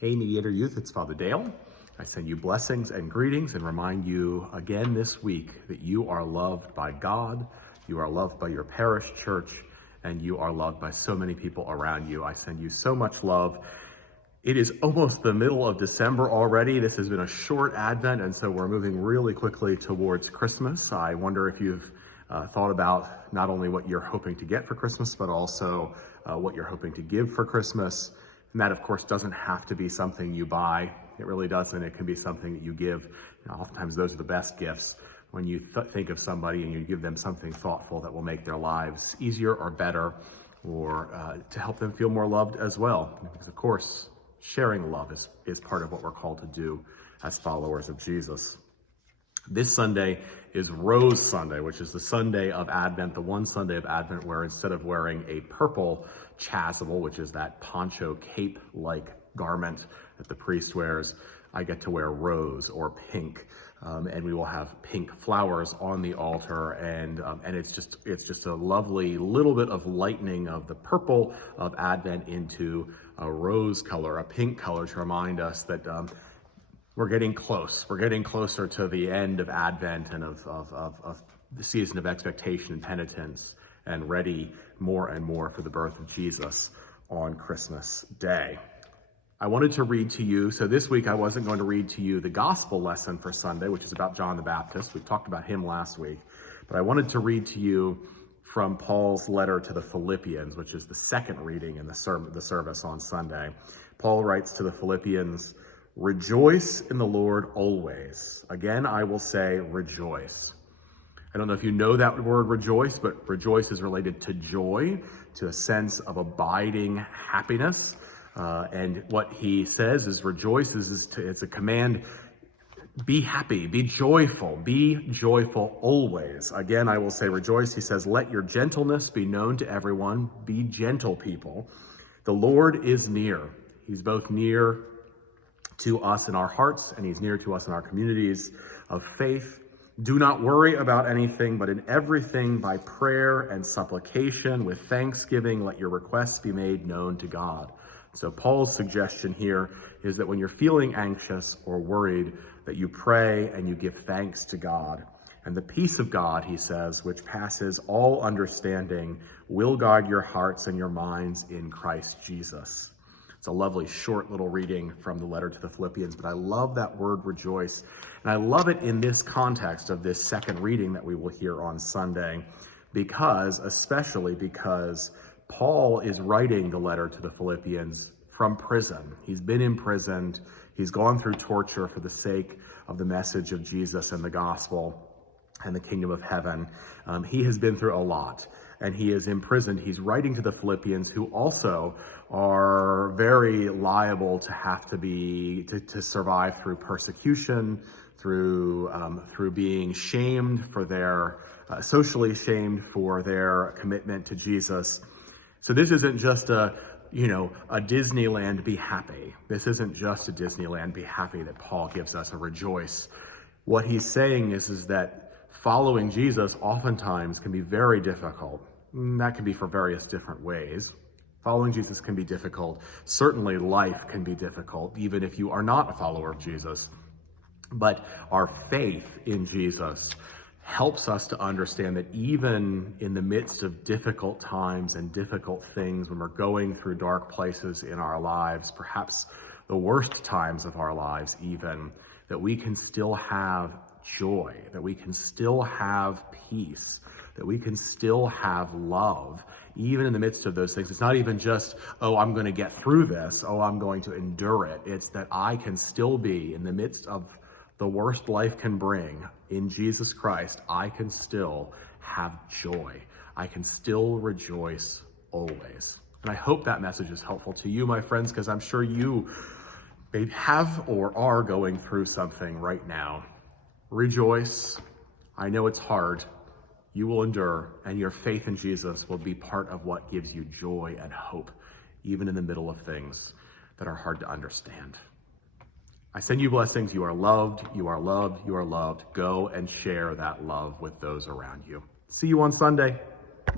Hey, Mediator Youth, it's Father Dale. I send you blessings and greetings and remind you again this week that you are loved by God, you are loved by your parish church, and you are loved by so many people around you. I send you so much love. It is almost the middle of December already. This has been a short Advent, and so we're moving really quickly towards Christmas. I wonder if you've thought about not only what you're hoping to get for Christmas, but also what you're hoping to give for Christmas. And that, of course, doesn't have to be something you buy. It really doesn't. It can be something that you give. Oftentimes, those are the best gifts when you think of somebody and you give them something thoughtful that will make their lives easier or better, or to help them feel more loved as well. Because, of course, sharing love is part of what we're called to do as followers of Jesus. This Sunday is Rose Sunday, which is the Sunday of Advent, the one Sunday of Advent where instead of wearing a purple chasuble, which is that poncho cape-like garment that the priest wears, I get to wear rose or pink, and we will have pink flowers on the altar, and it's just a lovely little bit of lightening of the purple of Advent into a rose color, a pink color, to remind us that we're getting close. We're getting closer to the end of Advent and of the season of expectation and penitence, and ready more and more for the birth of Jesus on Christmas Day. I wanted to read to you, so this week I wasn't going to read to you the gospel lesson for Sunday, which is about John the Baptist. We talked about him last week, but I wanted to read to you from Paul's letter to the Philippians, which is the second reading in the service on Sunday. Paul writes to the Philippians, "Rejoice in the Lord always. Again, I will say rejoice." I don't know if you know that word rejoice, but rejoice is related to joy, to a sense of abiding happiness. And what he says is rejoice it's a command. Be happy, be joyful always. Again, I will say rejoice. He says, let your gentleness be known to everyone. Be gentle, people. The Lord is near. He's both near to us in our hearts, and he's near to us in our communities of faith. Do not worry about anything, but in everything by prayer and supplication with thanksgiving, let your requests be made known to God. So Paul's suggestion here is that when you're feeling anxious or worried, that you pray and you give thanks to God. And the peace of God, he says, which passes all understanding, will guard your hearts and your minds in Christ Jesus. It's a lovely short little reading from the letter to the Philippians, but I love that word rejoice. And I love it in this context of this second reading that we will hear on Sunday, especially because Paul is writing the letter to the Philippians from prison. He's been imprisoned. He's gone through torture for the sake of the message of Jesus and the gospel and the kingdom of heaven. He has been through a lot, and he is imprisoned. He's writing to the Philippians, who also are very liable to have to survive through persecution, through being shamed for socially shamed for their commitment to Jesus. So this isn't just a Disneyland be happy. This isn't just a Disneyland be happy that Paul gives us a rejoice. What he's saying is that following Jesus oftentimes can be very difficult. That can be for various different ways. Following Jesus can be difficult. Certainly life can be difficult, even if you are not a follower of Jesus. But our faith in Jesus helps us to understand that even in the midst of difficult times and difficult things, when we're going through dark places in our lives, perhaps the worst times of our lives even, that we can still have joy, that we can still have peace, that we can still have love, even in the midst of those things. It's not even just, oh, I'm going to get through this, oh, I'm going to endure it. It's that I can still be in the midst of the worst life can bring. In Jesus Christ, I can still have joy. I can still rejoice always. And I hope that message is helpful to you, my friends, because I'm sure you may have or are going through something right now. Rejoice. I know it's hard. You will endure, and your faith in Jesus will be part of what gives you joy and hope, even in the middle of things that are hard to understand. I send you blessings. You are loved. You are loved. You are loved. Go and share that love with those around you. See you on Sunday.